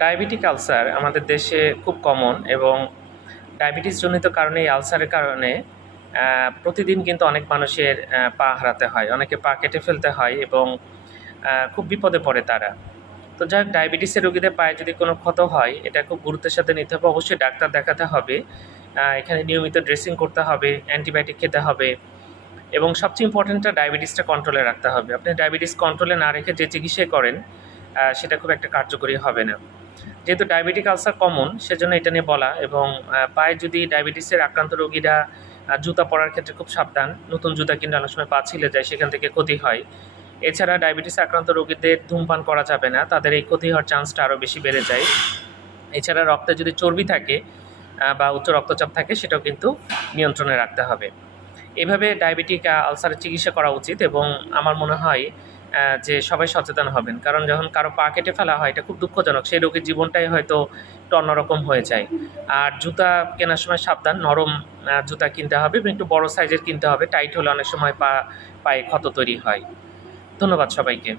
Diabetic ulcer আমাদের দেশে খুব কমন এবং ডায়াবেটিস জনিত কারণে এই আলসারের কারণে প্রতিদিন কিন্তু অনেক মানুষের পা হারাতে হয়, অনেকে পা কেটে ফেলতে হয় এবং খুব বিপদে পড়ে তারা। তো যাই হোক ডায়াবেটিসের রোগীদের পায়ে যদি কোনো ক্ষত হয়, এটা খুব গুরুত্বের সাথে নিতে হবে। অবশ্যই ডাক্তার দেখাতে হবে এখানে নিয়মিত ড্রেসিং করতে হবে, অ্যান্টিবায়োটিক খেতে হবে এবং সবচেয়ে ইম্পর্টেন্টটা ডায়াবেটিসটা কন্ট্রোলে রাখতে হবে। আপনি ডায়াবেটিস কন্ট্রোলে না রেখে যে চিকিৎসাই করেন সেটা খুব একটা কার্যকরী হবে না। যেহেতু ডায়াবেটিক আলসার কমন সেজন্য এটা নিয়ে বলা এবং পায়ে যদি ডায়াবেটিসের আক্রান্ত রোগীরা জুতা পরার ক্ষেত্রে খুব সাবধান, নতুন জুতা কিনলে অনেক সময় পা ছিলে যায়, সেখান থেকে ক্ষতি হয়। এছাড়া ডায়াবেটিস আক্রান্ত রোগীদের ধূমপান করা যাবে না, তাদের এই ক্ষতি হওয়ার চান্সটা আরও বেশি বেড়ে যায়। এছাড়া রক্তে যদি চর্বি থাকে বা উচ্চ রক্তচাপ থাকে, সেটাও কিন্তু নিয়ন্ত্রণে রাখতে হবে। এভাবে ডায়াবেটিক আলসারের চিকিৎসা করা উচিত এবং আমার মনে হয় যে সবাই সচেতন হবেন। কারণ যখন কারও পা কেটে ফেলা হয়, এটা খুব দুঃখজনক। সেই রোগীর জীবনটাই হয়তো অন্যরকম হয়ে যায়। আর জুতা কেনার সময় সাবধান, নরম জুতা কিনতে হবে এবং একটু বড় সাইজের কিনতে হবে। টাইট হলে অনেক সময় পা, পায়ে ক্ষত তৈরি হয়। ধন্যবাদ সবাইকে।